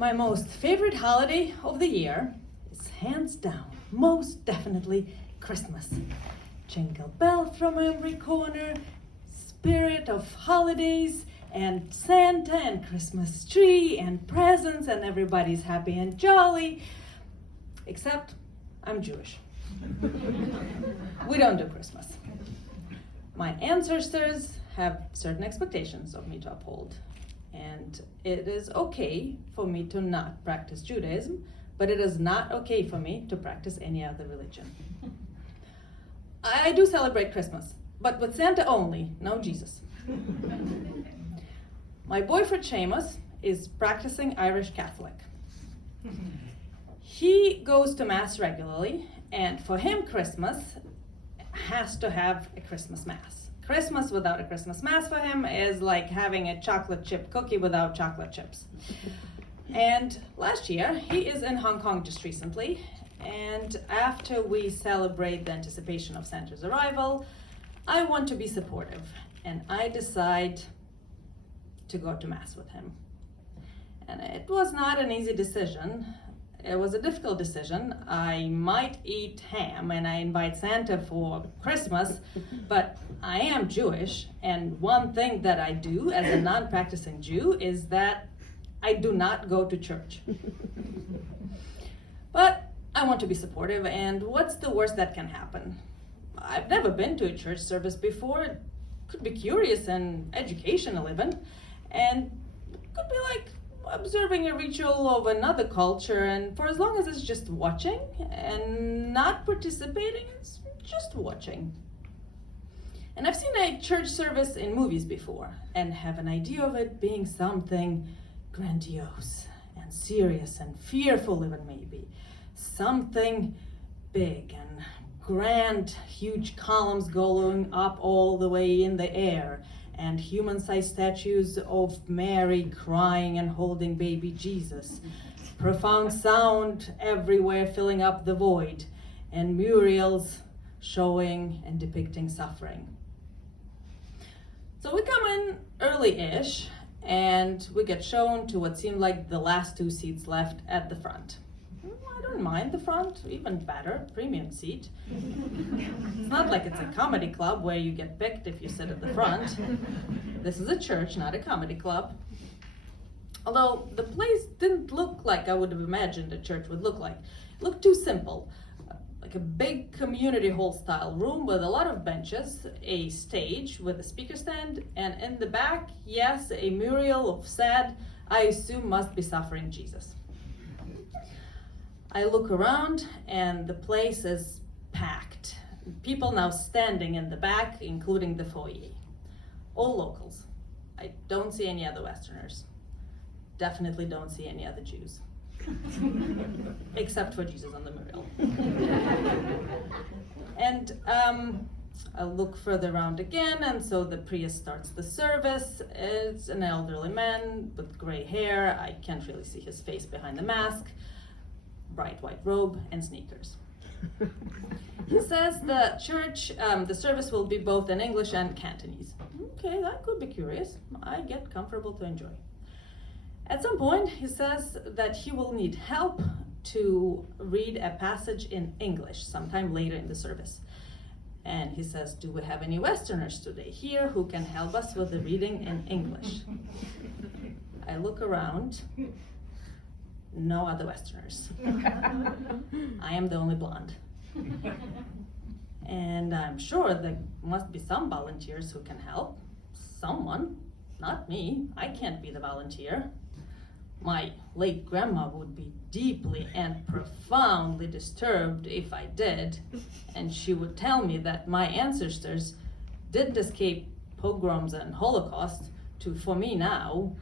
My most favorite holiday of the year is hands down, most definitely Christmas. Jingle bells from every corner, spirit of holidays, and Santa and Christmas tree and presents, and everybody's happy and jolly. Except I'm Jewish. We don't do Christmas. My ancestors have certain expectations of me to uphold. And it is okay for me to not practice Judaism, but it is not okay for me to practice any other religion. I do celebrate Christmas, but with Santa only, no Jesus. My boyfriend Seamus is practicing Irish Catholic. He goes to Mass regularly, and for him Christmas has to have a Christmas Mass. Christmas without a Christmas Mass for him is like having a chocolate chip cookie without chocolate chips. And last year, he is in Hong Kong just recently, and after we celebrate the anticipation of Santa's arrival, I want to be supportive, and I decide to go to Mass with him. And it was not an easy decision. It was a difficult decision. I might eat ham and I invite Santa for Christmas, but I am Jewish, and one thing that I do as a non-practicing Jew is that I do not go to church. But I want to be supportive, and what's the worst that can happen? I've never been to a church service before. Could be curious and educational even, and could be like observing a ritual of another culture, and for as long as it's just watching and not participating, it's just watching. And I've seen a church service in movies before and have an idea of it being something grandiose and serious and fearful even maybe. Something big and grand, huge columns going up all the way in the air, and human-sized statues of Mary crying and holding baby Jesus. Profound sound everywhere filling up the void, and murals showing and depicting suffering. So we come in early-ish, and we get shown to what seemed like the last two seats left at the front. I don't mind the front, even better, premium seat. It's not like it's a comedy club where you get picked if you sit at the front. This is a church, not a comedy club. Although the place didn't look like I would have imagined a church would look like. It looked too simple. Like a big community hall style room with a lot of benches, a stage with a speaker stand, and in the back, yes, a mural of sad, I assume must be suffering Jesus. I look around and the place is packed. People now standing in the back, including the foyer. All locals. I don't see any other Westerners. Definitely don't see any other Jews. Except for Jesus on the mural. And I look further around again, and so the priest starts the service. It's an elderly man with gray hair. I can't really see his face behind the mask. Bright white robe and sneakers. He says the church, the service will be both in English and Cantonese. Okay, that could be curious. I get comfortable to enjoy. At some point, he says that he will need help to read a passage in English sometime later in the service. And he says, do we have any Westerners today here who can help us with the reading in English? I look around. No other Westerners. I am the only blonde. And I'm sure there must be some volunteers who can help. Someone, not me. I can't be the volunteer. My late grandma would be deeply and profoundly disturbed if I did, and she would tell me that my ancestors didn't escape pogroms and Holocaust to, for me now,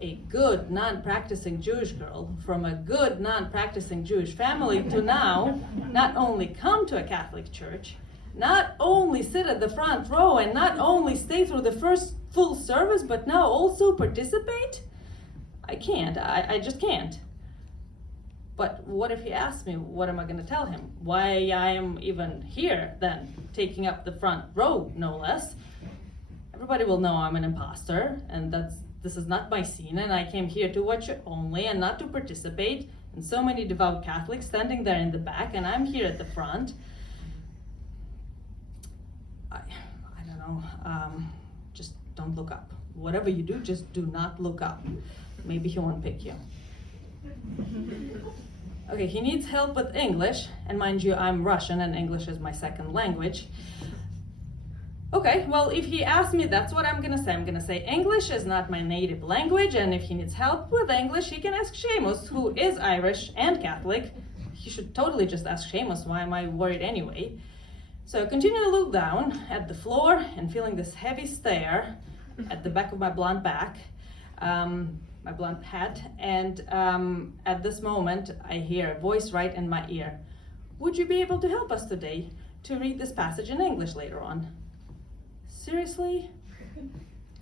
a good non-practicing Jewish girl from a good non-practicing Jewish family to now not only come to a Catholic church, not only sit at the front row and not only stay through the first full service, but now also participate? I can't. I just can't. But what if he asks me, what am I going to tell him? Why I am even here then, taking up the front row, no less. Everybody will know I'm an imposter, and that's this is not my scene, and I came here to watch it only and not to participate. And so many devout Catholics standing there in the back, and I'm here at the front. I don't know. Just don't look up. Whatever you do, just do not look up. Maybe he won't pick you. Okay, he needs help with English, and mind you, I'm Russian and English is my second language. Okay, well, if he asks me, that's what I'm gonna say. I'm gonna say English is not my native language, and if he needs help with English, he can ask Seamus, who is Irish and Catholic. He should totally just ask Seamus. Why am I worried anyway? So I continue to look down at the floor and feeling this heavy stare at the back of my blonde back, my blonde hat, and at this moment I hear a voice right in my ear. Would you be able to help us today to read this passage in English later on? Seriously?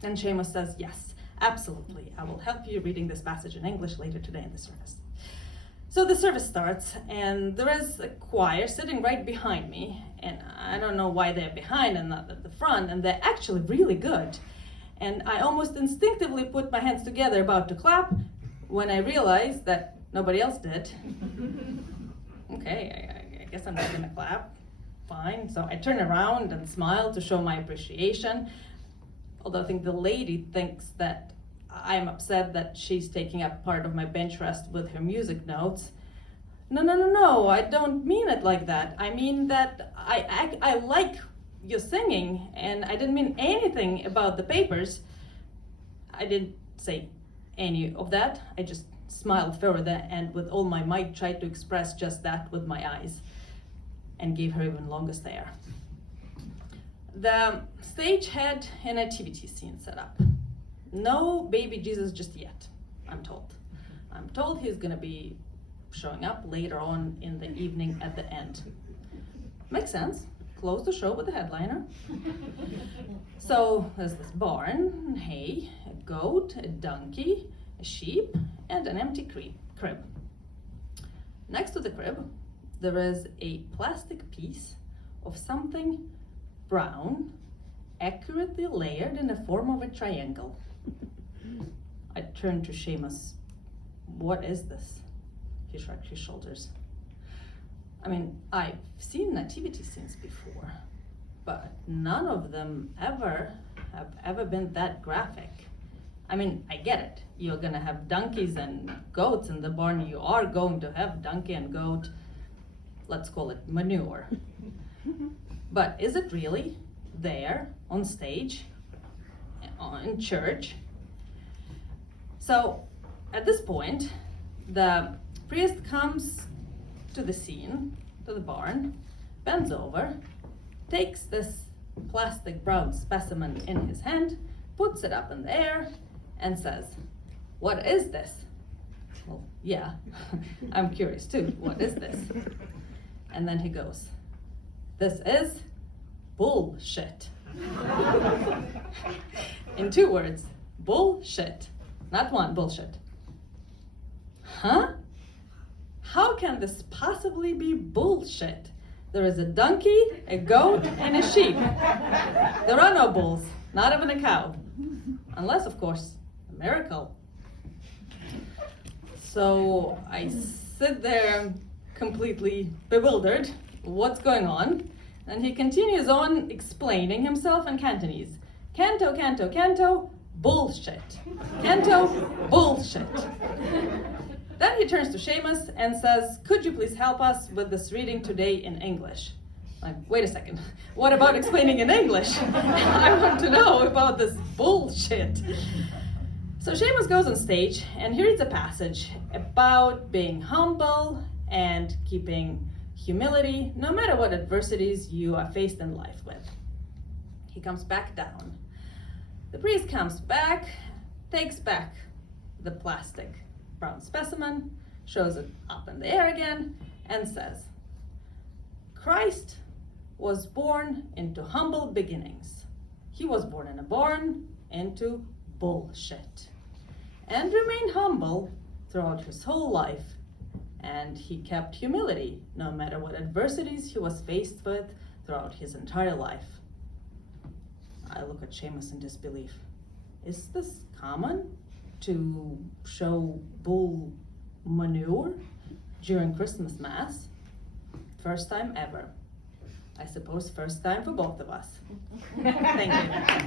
And Seamus says, yes, absolutely. I will help you reading this passage in English later today in the service. So the service starts, and there is a choir sitting right behind me, and I don't know why they're behind and not at the front, and they're actually really good. And I almost instinctively put my hands together about to clap when I realized that nobody else did. Okay, I guess I'm not gonna clap. Fine. So I turn around and smile to show my appreciation. Although I think the lady thinks that I'm upset that she's taking up part of my bench rest with her music notes. No, I don't mean it like that. I mean that I like your singing, and I didn't mean anything about the papers. I didn't say any of that. I just smiled further and with all my might tried to express just that with my eyes, and gave her even longer stare. The stage had a nativity scene set up. No baby Jesus just yet, I'm told. I'm told he's gonna be showing up later on in the evening at the end. Makes sense. Close the show with the headliner. So there's this barn, hay, a goat, a donkey, a sheep, and an empty crib. Next to the crib, there is a plastic piece of something brown, accurately layered in the form of a triangle. I turned to Seamus. What is this? He shrugged his shoulders. I mean, I've seen nativity scenes before, but none of them have ever been that graphic. I mean, I get it. You're gonna have donkeys and goats in the barn. You are going to have donkey and goat, let's call it manure. But is it really there on stage, in church? So at this point, the priest comes to the scene, to the barn, bends over, takes this plastic brown specimen in his hand, puts it up in the air, and says, "What is this?" Well, yeah, I'm curious too. What is this? And then he goes, "This is bullshit." In 2 words, bullshit. Not one, bullshit. Huh? How can this possibly be bullshit? There is a donkey, a goat, and a sheep. There are no bulls, not even a cow. Unless, of course, a miracle. So I sit there completely bewildered. What's going on? And he continues on explaining himself in Cantonese. Canto, canto, canto, bullshit. Canto, bullshit. Then he turns to Seamus and says, "Could you please help us with this reading today in English?" Like, wait a second, what about explaining in English? I want to know about this bullshit. So Seamus goes on stage and he reads a passage about being humble and keeping humility no matter what adversities you are faced in life with. He comes back down. The priest comes back, takes back the plastic brown specimen, shows it up in the air again, and says, "Christ was born into humble beginnings. He was born in a barn into bullshit, and remained humble throughout his whole life. And he kept humility no matter what adversities he was faced with throughout his entire life." I look at Seamus in disbelief. Is this common to show bull manure during Christmas Mass. First time ever. I suppose first time for both of us. Thank you.